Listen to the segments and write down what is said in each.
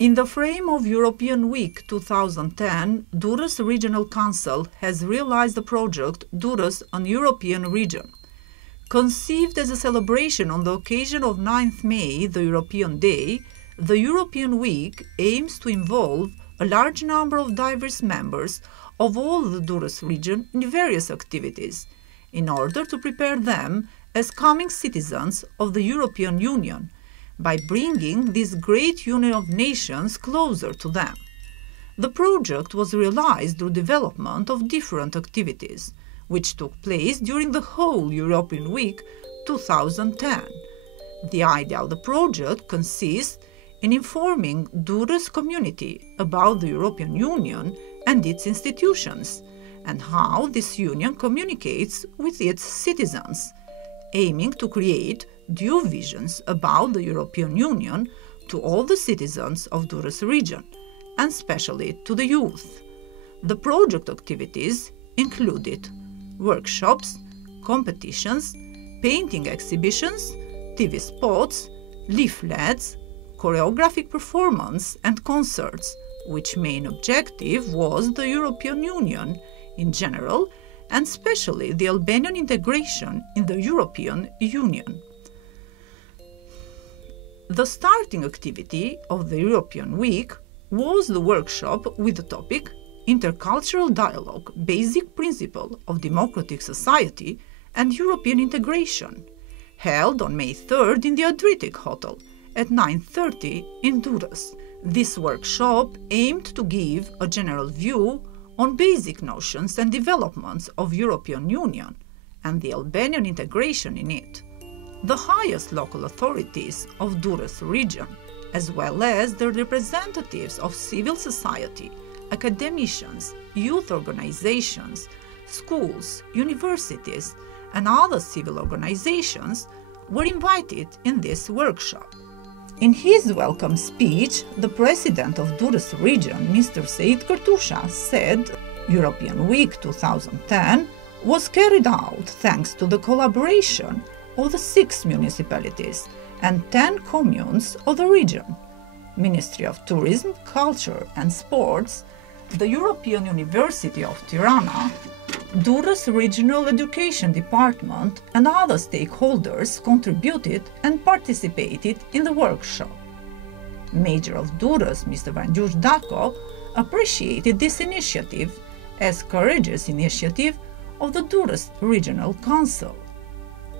In the frame of European Week 2010, Durres Regional Council has realized the project Durres, an European region. Conceived as a celebration on the occasion of 9th May, the European Day, the European Week aims to involve a large number of diverse members of all the Durres region in various activities, in order to prepare them as coming citizens of the European Union, by bringing this great union of nations closer to them. The project was realized through development of different activities, which took place during the whole European Week 2010. The idea of the project consists in informing Durres community about the European Union and its institutions, and how this union communicates with its citizens, aiming to create due visions about the European Union to all the citizens of Durres region, and especially to the youth. The project activities included workshops, competitions, painting exhibitions, TV spots, leaflets, choreographic performance and concerts, which main objective was the European Union in general and especially the Albanian integration in the European Union. The starting activity of the European Week was the workshop with the topic Intercultural Dialogue, Basic Principle of Democratic Society and European Integration, held on May 3rd in the Adriatic Hotel at 9:30 in Durres. This workshop aimed to give a general view on basic notions and developments of European Union and the Albanian integration in it. The highest local authorities of Durres region, as well as the representatives of civil society, academicians, youth organizations, schools, universities, and other civil organizations were invited in this workshop. In his welcome speech, the president of Durres region, Mr. Said Kartusha, said European Week 2010 was carried out thanks to the collaboration of the 6 municipalities and 10 communes of the region, Ministry of Tourism, Culture and Sports, the European University of Tirana, Durres Regional Education Department and other stakeholders contributed and participated in the workshop. Mayor of Durres, Mr. Vanjush Dako, appreciated this initiative as courageous initiative of the Durres Regional Council.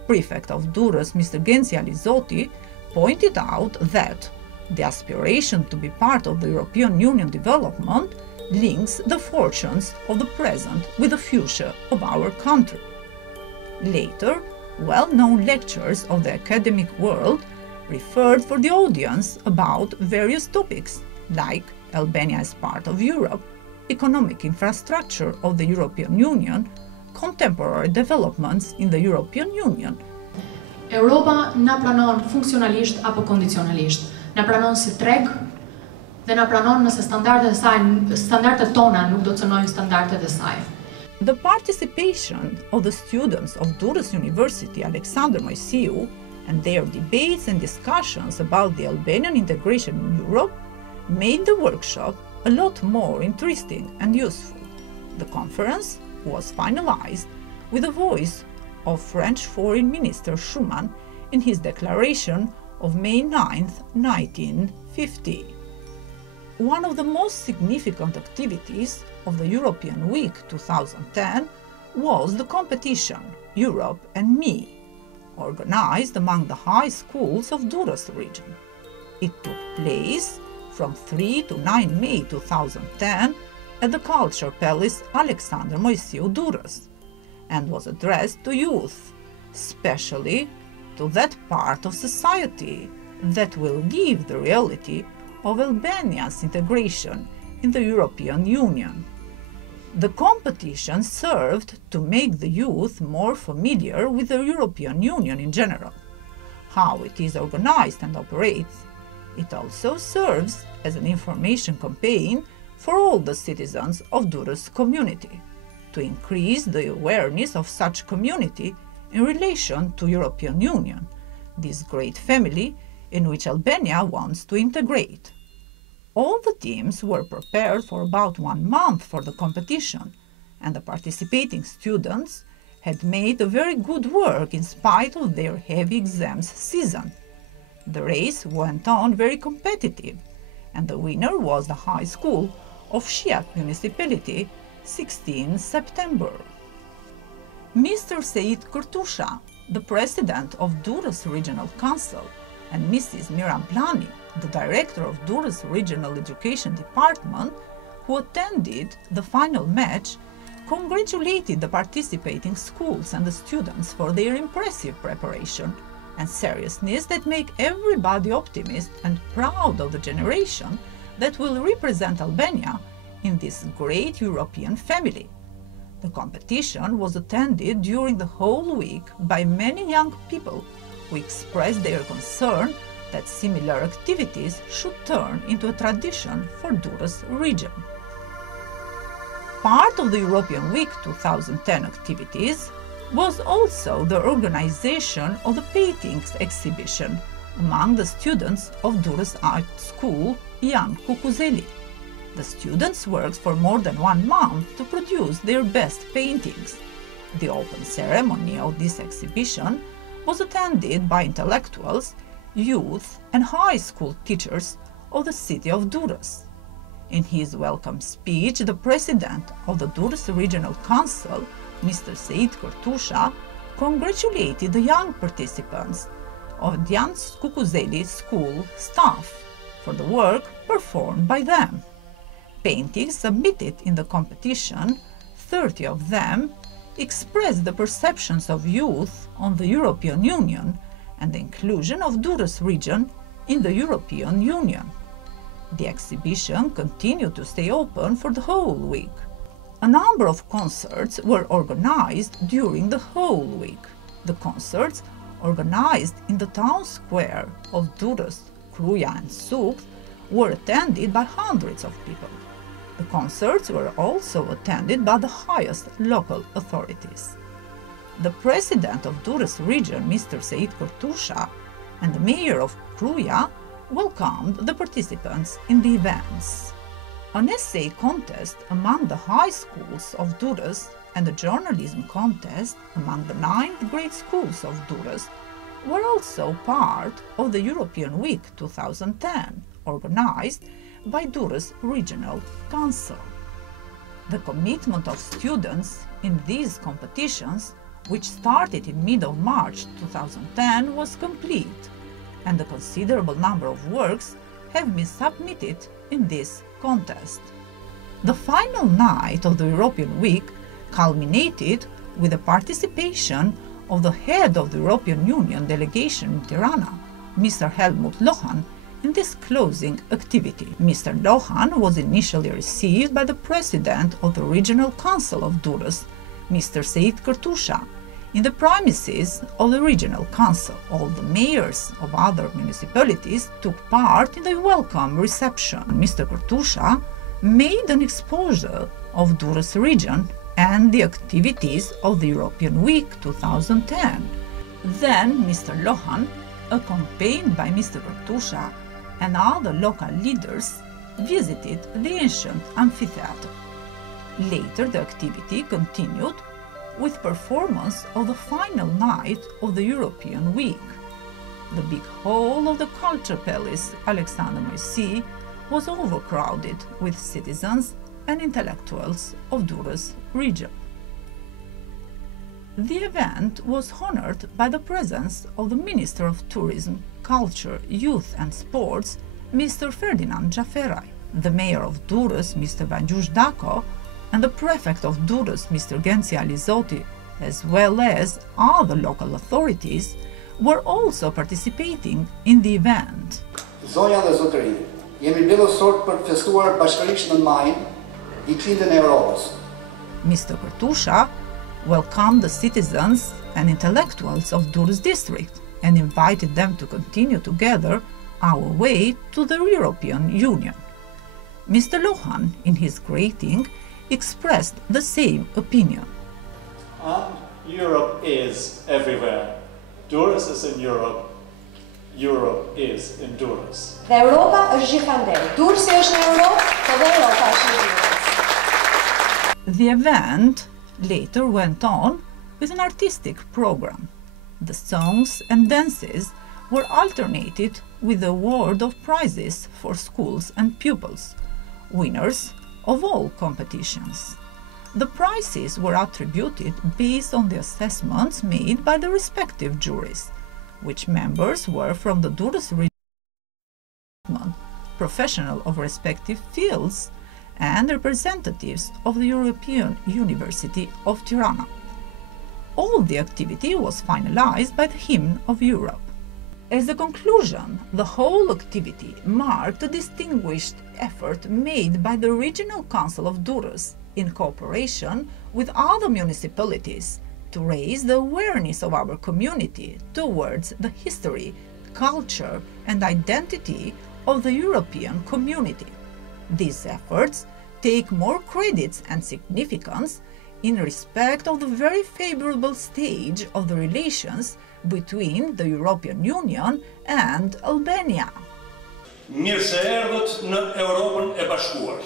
Prefect of Durres, Mr. Genzi Alizoti, pointed out that the aspiration to be part of the European Union development links the fortunes of the present with the future of our country. Later, well-known lectures of the academic world referred for the audience about various topics like Albania as part of Europe, economic infrastructure of the European Union, contemporary developments in the European Union. Europa na pranon funksionalisht apo kondicionalisht, na pranon si treg dhe na pranon nëse standardet tona nuk do të cënojnë standardet e saj. The participation of the students of Durres University Alexander Moisiu and their debates and discussions about the Albanian integration in Europe made the workshop a lot more interesting and useful. The conference was finalized with the voice of French Foreign Minister Schuman in his declaration of May 9, 1950. One of the most significant activities of the European Week 2010 was the competition Europe and Me, organized among the high schools of Durres region. It took place from 3 to 9 May 2010 at the Culture Palace Alexander Moisiu Durres, and was addressed to youth, especially to that part of society that will live the reality of Albania's integration in the European Union. The competition served to make the youth more familiar with the European Union in general, how it is organized and operates. It also serves as an information campaign for all the citizens of Durres community, to increase the awareness of such community in relation to European Union, this great family in which Albania wants to integrate. All the teams were prepared for about 1 month for the competition, and the participating students had made a very good work in spite of their heavy exams season. The race went on very competitive, and the winner was the high school of Šiak municipality, 16 September. Mr. Seit Kurtusha, the president of Durres Regional Council, and Mrs. Miran Plani, the director of Durres Regional Education Department, who attended the final match, congratulated the participating schools and the students for their impressive preparation and seriousness that make everybody optimist and proud of the generation that will represent Albania in this great European family. The competition was attended during the whole week by many young people who expressed their concern that similar activities should turn into a tradition for Durres region. Part of the European Week 2010 activities was also the organization of the paintings exhibition among the students of Durres Art School Jan Cucuzeli. The students worked for more than 1 month to produce their best paintings. The open ceremony of this exhibition was attended by intellectuals, youth and high school teachers of the city of Durres. In his welcome speech, the president of the Durres Regional Council, Mr. Seit Kurtusha, congratulated the young participants of Jan Cucuzeli school staff for the work performed by them. Paintings submitted in the competition, 30 of them, expressed the perceptions of youth on the European Union and the inclusion of Durres region in the European Union. The exhibition continued to stay open for the whole week. A number of concerts were organized during the whole week. The concerts, organized in the town square of Durres, Kruja and Sukt, were attended by hundreds of people. The concerts were also attended by the highest local authorities. The president of Durres region, Mr. Seit Kurtusha, and the mayor of Kruja welcomed the participants in the events. An essay contest among the high schools of Durres and a journalism contest among the 9th grade schools of Durres were also part of the European Week 2010, organized by Durres Regional Council. The commitment of students in these competitions, which started in mid-March 2010, was complete, and a considerable number of works have been submitted in this contest. The final night of the European Week culminated with the participation of the head of the European Union delegation in Tirana, Mr. Helmut Lohan, in this closing activity. Mr. Lohan was initially received by the president of the Regional Council of Durres, Mr. Seit Kurtusha, in the premises of the Regional Council. All the mayors of other municipalities took part in the welcome reception. Mr. Kurtusha made an exposure of Durres region and the activities of the European Week 2010. Then Mr. Lohan, accompanied by Mr. Kurtusha and other local leaders, visited the ancient amphitheater. Later the activity continued with performance of the final night of the European Week. The big hall of the Culture Palace Alexander Moisy was overcrowded with citizens and intellectuals of Durres region. The event was honored by the presence of the Minister of Tourism, Culture, Youth and Sports, Mr. Ferdinand Jaferai, the Mayor of Durres, Mr. Vanjush Dako, and the Prefect of Durres, Mr. Genci Alizoti, as well as other local authorities, were also participating in the event. Zonja dhe zotëri, jemi mbellur sot për të festuar bashkërisht në maj ditëlindjen e Europës. Mr. Kurtusha welcomed the citizens and intellectuals of Durres district and invited them to continue together our way to the European Union. Mr. Lohan, in his greeting, expressed the same opinion. And Europe is everywhere. Durres is in Europe. Europe is in Durres. Dhe Europa është gjithandej. Durresi është në Europë, dhe Europa është në Durres. The event later went on with an artistic program. The songs and dances were alternated with the award of prizes for schools and pupils, winners of all competitions. The prizes were attributed based on the assessments made by the respective juries, which members were from the Durresi-Rajon professional of respective fields and representatives of the European University of Tirana. All the activity was finalized by the Hymn of Europe. As a conclusion, the whole activity marked a distinguished effort made by the Regional Council of Durres in cooperation with other municipalities to raise the awareness of our community towards the history, culture and identity of the European community. These efforts take more credits and significance in respect of the very favorable stage of the relations between the European Union and Albania. Mirë se erdhët në Europën e Bashkuar.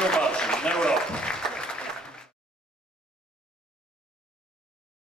Mirupafshim, në Europë.